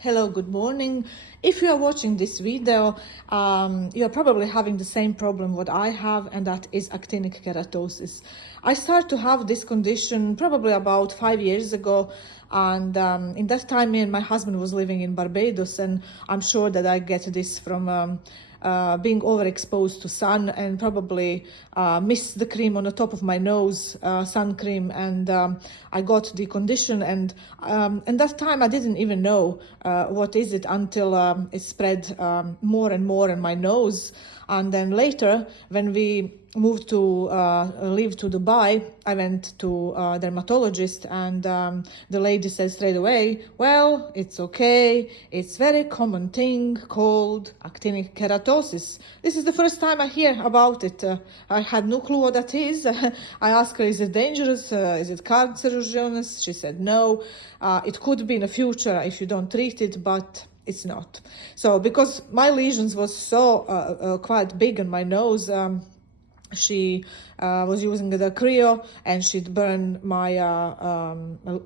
Hello, good morning. If you are watching this video, you are probably having the same problem what I have, and that is actinic keratosis. I started to have this condition probably about 5 years ago, and in that time me and my husband was living in Barbados, and I'm sure that I get this from being overexposed to sun and probably missed the cream on the top of my nose, sun cream, and I got the condition, and that time I didn't even know what is it until it spread more and more in my nose. And then later, when we moved to live to Dubai, I went to a dermatologist, and the lady said straight away, well, it's okay, it's very common thing called actinic keratosis. This is the first time I hear about it. I had no clue what that is. I asked her, is it dangerous? Is it carcinogenic? She said no. It could be in the future if you don't treat it, but it's not. So because my lesions was so quite big on my nose, she was using the Creo, and she'd burn my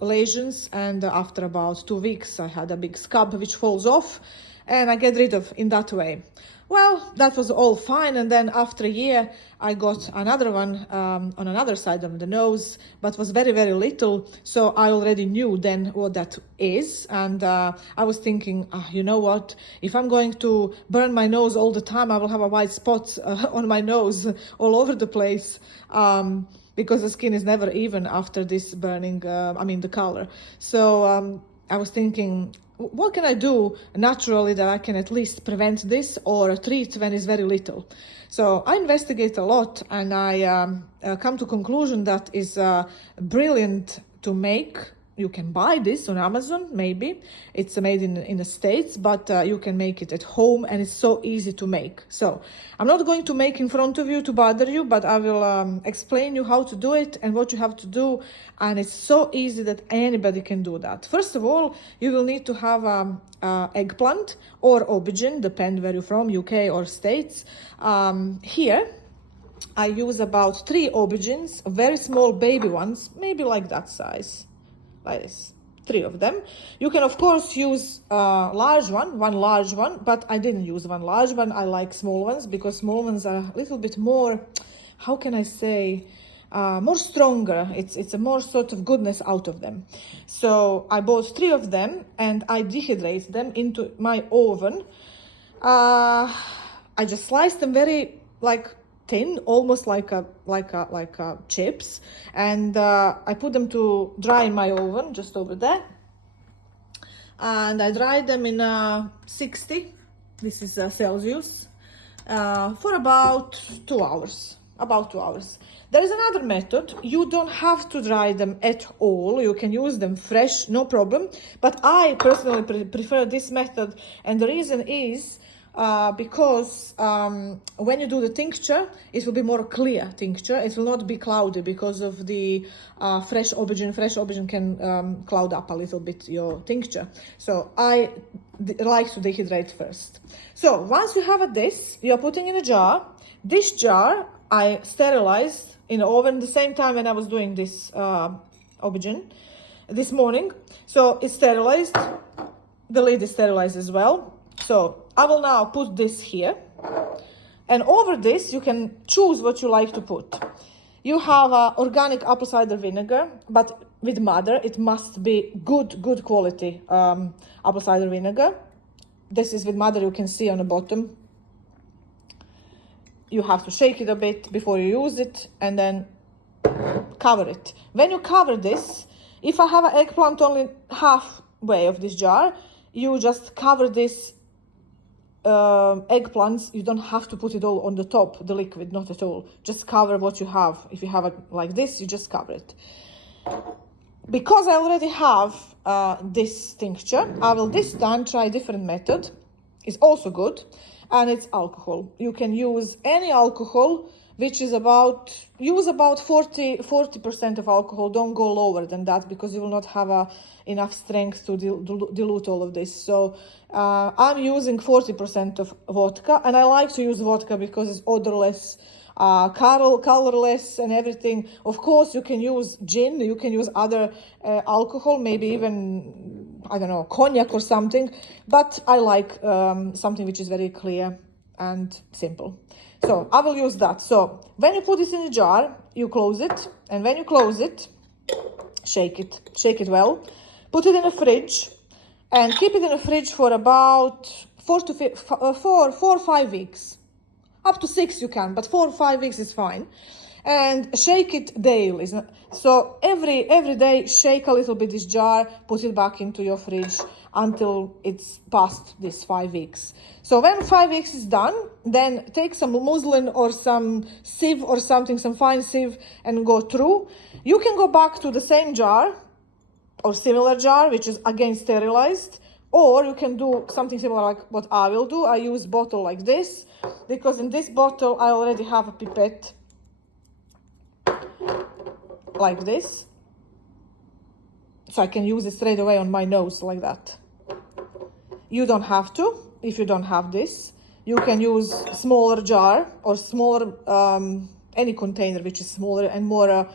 lesions, and after about 2 weeks I had a big scab which falls off, and I get rid of in that way. Well, that was all fine, and then after a year I got another one on another side of the nose, but was very, very little, so I already knew then what that is, and I was thinking, you know what, if I'm going to burn my nose all the time, I will have a white spots on my nose all over the place, because the skin is never even after this burning, the color. So I was thinking, what can I do naturally that I can at least prevent this or treat when it's very little? So I investigate a lot, and I come to conclusion that is brilliant to make. You can buy this on Amazon, maybe. It's made in the States, but you can make it at home, and it's so easy to make. So I'm not going to make in front of you to bother you, but I will explain you how to do it and what you have to do. And it's so easy that anybody can do that. First of all, you will need to have eggplant or aubergine, depend where you're from, UK or States. Here, I use about 3 aubergines, very small baby ones, maybe like that size. Like this, 3 of them. You can of course use one large one, but I didn't use one large one. I like small ones because small ones are a little bit more, how can I say, more stronger. It's a more sort of goodness out of them. So I bought 3 of them, and I dehydrate them into my oven. I just slice them very thin, almost like chips, and I put them to dry in my oven just over there, and I dry them in 60, this is Celsius, for about 2 hours. There is another method. You don't have to dry them at all. You can use them fresh, no problem, but I personally prefer this method, and the reason is because when you do the tincture, it will be more clear tincture. It will not be cloudy because of the fresh aubergine. Fresh aubergine can cloud up a little bit your tincture. So I like to dehydrate first. So once you have this, you are putting in a jar. This jar I sterilized in the oven the same time when I was doing this aubergine this morning. So it's sterilized. The lid is sterilized as well. So I will now put this here, and over this you can choose what you like to put. You have organic apple cider vinegar, but with mother. It must be good quality apple cider vinegar. This is with mother, you can see on the bottom. You have to shake it a bit before you use it, and then cover it. When you cover this, if I have an eggplant only halfway of this jar, you just cover this eggplants. You don't have to put it all on the top, the liquid, not at all. Just cover what you have. If you have it like this, you just cover it. Because I already have this tincture, I will this time try a different method. It's also good, and it's alcohol. You can use any alcohol, which is use about 40% of alcohol. Don't go lower than that, because you will not have enough strength to dilute all of this. So I'm using 40% of vodka, and I like to use vodka because it's odorless, colorless and everything. Of course, you can use gin, you can use other alcohol, maybe even I don't know, cognac or something, but I like something which is very clear and simple. So I will use that. So when you put this in a jar, you close it, and when you close it, shake it well, put it in a fridge, and keep it in the fridge for about 4 or 5 weeks. Up to 6 you can, but 4 or 5 weeks is fine. And shake it daily. So every day, shake a little bit this jar, put it back into your fridge until it's past this 5 weeks. So when 5 weeks is done, then take some muslin or some sieve or something, some fine sieve, and go through. You can go back to the same jar or similar jar, which is again sterilized, or you can do something similar like what I will do. I use bottle like this, because in this bottle I already have a pipette like this, so I can use it straight away on my nose like that. You don't have to. If you don't have this, you can use smaller jar or smaller any container which is smaller and more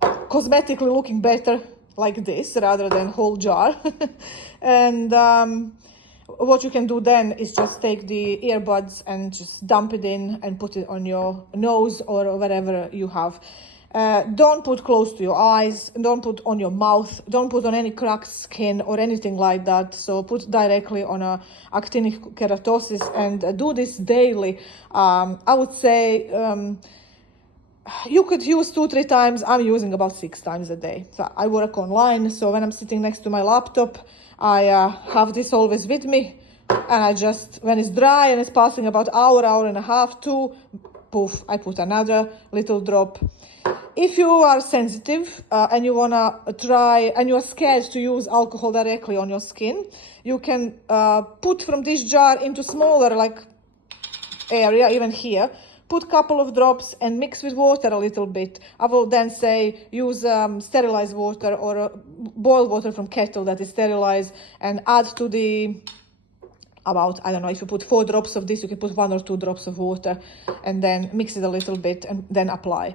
cosmetically looking better, like this, rather than whole jar. And what you can do then is just take the earbuds and just dump it in and put it on your nose or wherever you have. Don't put close to your eyes, don't put on your mouth, don't put on any cracked skin or anything like that. So put directly on a actinic keratosis, and do this daily. I would say you could use 2-3 times. I'm using about 6 times a day. So I work online, so when I'm sitting next to my laptop, I have this always with me, and I just, when it's dry and it's passing about hour and a half, 2, poof, I put another little drop. If you are sensitive and you wanna try, and you're scared to use alcohol directly on your skin, you can put from this jar into smaller like area, even here, put a couple of drops and mix with water a little bit. I will then say use sterilized water or boiled water from kettle that is sterilized, and add to the, about, I don't know, if you put 4 drops of this, you can put 1 or 2 drops of water, and then mix it a little bit and then apply.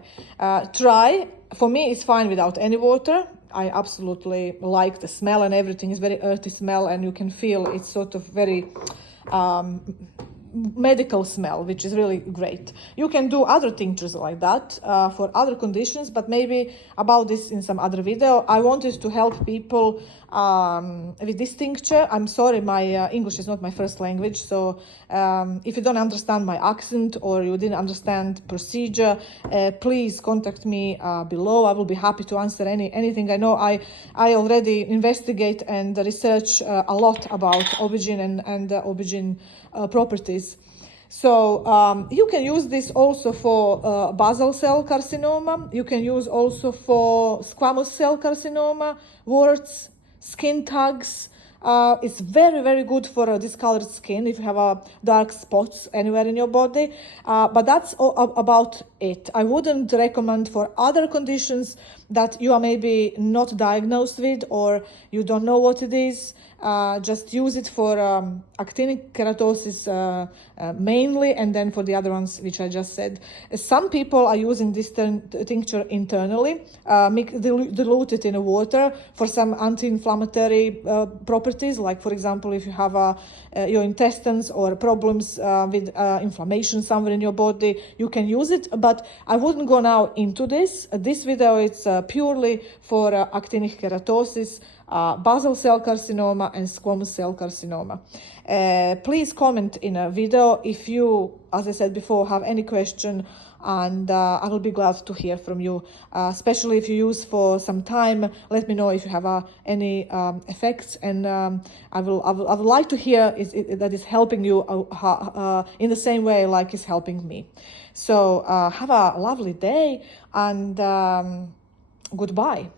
Try. For me, it's fine without any water. I absolutely like the smell, and everything is very earthy smell, and you can feel it's sort of very medical smell, which is really great. You can do other tinctures like that for other conditions, but maybe about this in some other video. I wanted to help people with this tincture. I'm sorry, my English is not my first language, so if you don't understand my accent or you didn't understand procedure, please contact me below. I will be happy to answer anything. I know I already investigate and research a lot about aubergine and aubergine properties. So you can use this also for basal cell carcinoma. You can use also for squamous cell carcinoma, warts, skin tags. It's very, very good for discolored skin if you have dark spots anywhere in your body. But that's about it. I wouldn't recommend for other conditions that you are maybe not diagnosed with or you don't know what it is. Just use it for actinic keratosis mainly, and then for the other ones which I just said. Some people are using this tincture internally, dilute it in water for some anti-inflammatory properties, like for example if you have your intestines or problems with inflammation somewhere in your body, you can use it, but I wouldn't go now into this. This video is purely for actinic keratosis, basal cell carcinoma and squamous cell carcinoma. Please comment in a video if you, as I said before, have any question, and I will be glad to hear from you, especially if you use for some time. Let me know if you have any effects, and I would like to hear that is helping you in the same way like it's helping me. So have a lovely day, and goodbye.